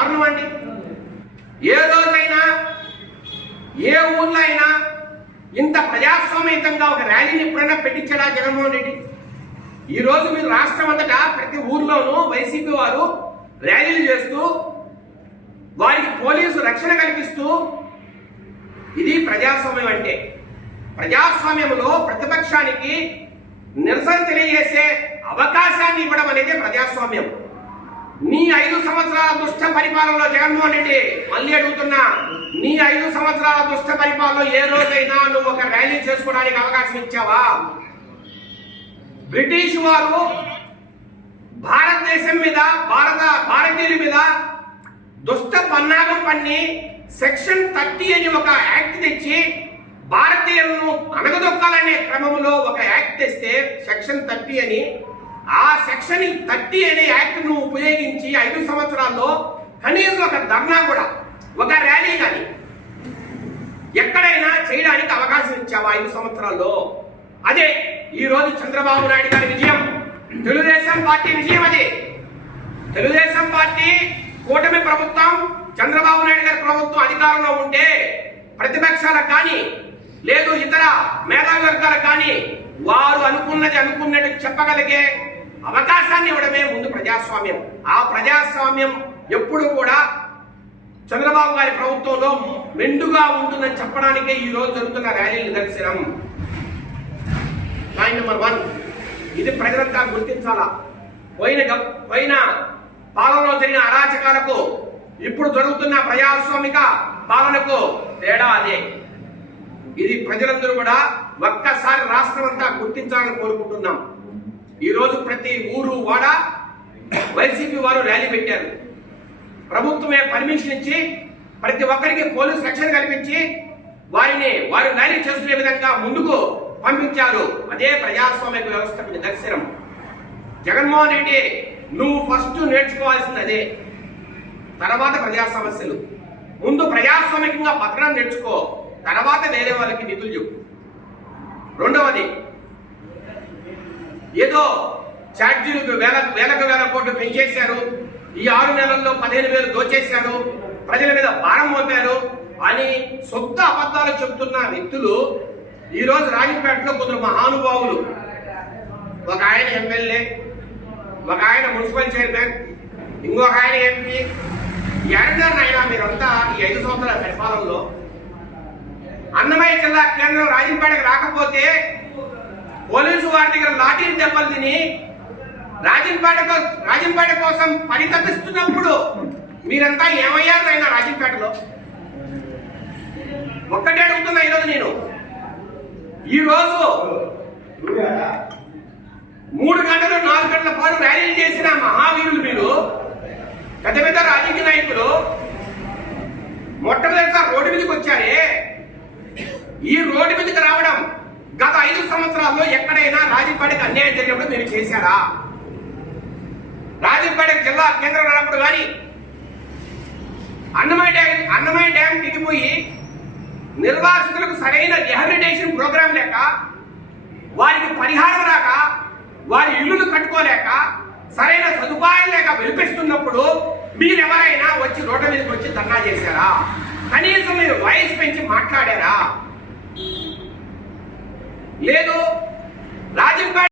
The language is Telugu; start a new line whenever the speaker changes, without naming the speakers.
తరుణండి అండి ఏ రోజైనా ఏ ఊళ్ళో అయినా ఇంత ప్రజాస్వామ్యతంగా ఒక ర్యాలీని ఎప్పుడైనా పెట్టించడా జగన్మోహన్ రెడ్డి ఈరోజు మీరు రాష్ట్రం అంతటా ప్రతి ఊర్లోనూ వైసీపీ వారు ర్యాలీలు చేస్తూ వారికి పోలీసు రక్షణ కల్పిస్తూ ఇది ప్రజాస్వామ్యం అంటే ప్రజాస్వామ్యంలో ప్రతిపక్షానికి నిరసన తెలియజేసే అవకాశాన్ని ఇవ్వడం అనేది ప్రజాస్వామ్యం నీ ఐదు సంవత్సరాల దుష్ట పరిపాలనలో జగన్మోహన్ రెడ్డి మళ్ళీ అడుగుతున్నా నీ ఐదు సంవత్సరాల దుష్ట పరిపాలనలో ఏ రోజైనా నువ్వు ఒక ర్యాలీ చేసుకోవడానికి అవకాశం ఇచ్చావా బ్రిటిష్ వారు భారతదేశం మీద భారత భారతీయుల మీద దుష్ట పన్నాగం పన్ని సెక్షన్ థర్టీ అని ఒక యాక్ట్ తెచ్చి భారతీయులను అణగదొక్కాలనే క్రమంలో ఒక యాక్ట్ తెస్తే సెక్షన్ థర్టీ అని ఆ సెక్షన్ థర్టీ అనే యాక్ట్ను ఉపయోగించి ఐదు సంవత్సరాల్లో కనీసం ఒక ధర్నా కూడా ఒక ర్యాలీ కానీ ఎక్కడైనా చేయడానికి అవకాశం ఇచ్చావు ఐదు సంవత్సరాల్లో అదే ఈరోజు చంద్రబాబు నాయుడు గారి విజయం తెలుగుదేశం పార్టీ విజయం అదే తెలుగుదేశం పార్టీ కూటమి ప్రభుత్వం చంద్రబాబు నాయుడు గారి ప్రభుత్వం అధికారంలో ఉంటే ప్రతిపక్షాలకు కానీ లేదు ఇతర మేధావి వర్గాలకు కానీ వారు అనుకున్నది అనుకున్నట్టు చెప్పగలిగే అవకాశాన్ని ఇవ్వడమే ముందు ప్రజాస్వామ్యం ఆ ప్రజాస్వామ్యం ఎప్పుడు కూడా చంద్రబాబు గారి ప్రభుత్వంలో మెండుగా ఉంటుందని చెప్పడానికే ఈ రోజు జరుగుతున్న ర్యాలీ నిదర్శనం పాయింట్ నెంబర్ వన్ ఇది ప్రజలంతా గుర్తించాలా పోయిన పోయిన పాలనలో జరిగిన అరాచకాలకు ఇప్పుడు జరుగుతున్న ప్రజాస్వామిక పాలనకు తేడా అదే ఇది ప్రజలందరూ కూడా ఒక్కసారి రాష్ట్రం అంతా గుర్తించాలని కోరుకుంటున్నాం ఈరోజు ప్రతి ఊరు వాడ వైసీపీ వారు ర్యాలీ పెట్టారు ప్రభుత్వమే పర్మిషన్ ఇచ్చి ప్రతి ఒక్కరికి పోలీసు రక్షణ కల్పించి వారిని వారు ర్యాలీ చేసుకునే విధంగా ముందుకు పంపించారు అదే ప్రజాస్వామ్య వ్యవస్థకు నిదర్శనం జగన్మోహన్ రెడ్డి నువ్వు ఫస్ట్ నేర్చుకోవాల్సింది అదే తర్వాత ప్రజా సమస్యలు ముందు ప్రజాస్వామికంగా పత్రం నేర్చుకో తర్వాత వేరే వాళ్ళకి నిధులు చెప్పు రెండవది ఏదో ఛార్జీలు వేల వేలకు వేల కోట్లు పెంచేశారు ఈ ఆరు నెలల్లో పదిహేను వేలు దోచేశారు ప్రజల మీద భారం మోపారు అని సొంత అబద్ధాలు చెబుతున్న వ్యక్తులు ఈరోజు రాజంపేటలో కొందరు మహానుభావులు ఒక ఆయన ఎమ్మెల్యే ఒక ఆయన మున్సిపల్ చైర్మన్ ఇంకొక ఆయన ఎంపీ ఎరగారు అయినా మీరంతా ఈ ఐదు సంవత్సరాల పరిపాలనలో అన్నమయ్య జిల్లా కేంద్రం రాజంపేటకు రాకపోతే పోలీసు వారి దగ్గర లాఠీ దెబ్బలు తిని రాజంపేట రాజంపేట కోసం పని తప్పిస్తున్నప్పుడు మీరంతా ఏమయ్యారు ఆయన రాజంపేటలో ఒక్కటే అడుగుతున్నా ఈరోజు నేను ఈరోజు మూడు గంటలు నాలుగు గంటల పాటు ర్యాలీలు చేసిన మహావీరులు మీరు పెద్ద పెద్ద రాజకీయ నాయకులు మొట్టమొదటిసారి రోడ్డు మీదకి వచ్చారే ఈ రోడ్డు మీదకి రావడం గత ఐదు సంవత్సరాల్లో ఎక్కడైనా రాజంపేటకి అన్యాయం జరిగినప్పుడు మీరు చేశారా రాజంపేటకి జిల్లా కేంద్రం వెళ్ళినప్పుడు కానీ అన్నమయ్య డ్యామ్ అన్నమయ్య డ్యామ్ దిగిపోయి నిర్వాసితులకు సరైన రిహాబిలిటేషన్ ప్రోగ్రాం లేక వారికి పరిహారం రాక వారి ఇల్లులు కట్టుకోలేక సరైన సదుపాయం లేక వినిపిస్తున్నప్పుడు మీరు ఎవరైనా వచ్చి రోడ్ల మీదకి వచ్చి ధర్నా చేశారా కనీసం మీరు వాయిస్ పెంచి మాట్లాడారా లేదు రాజీవ్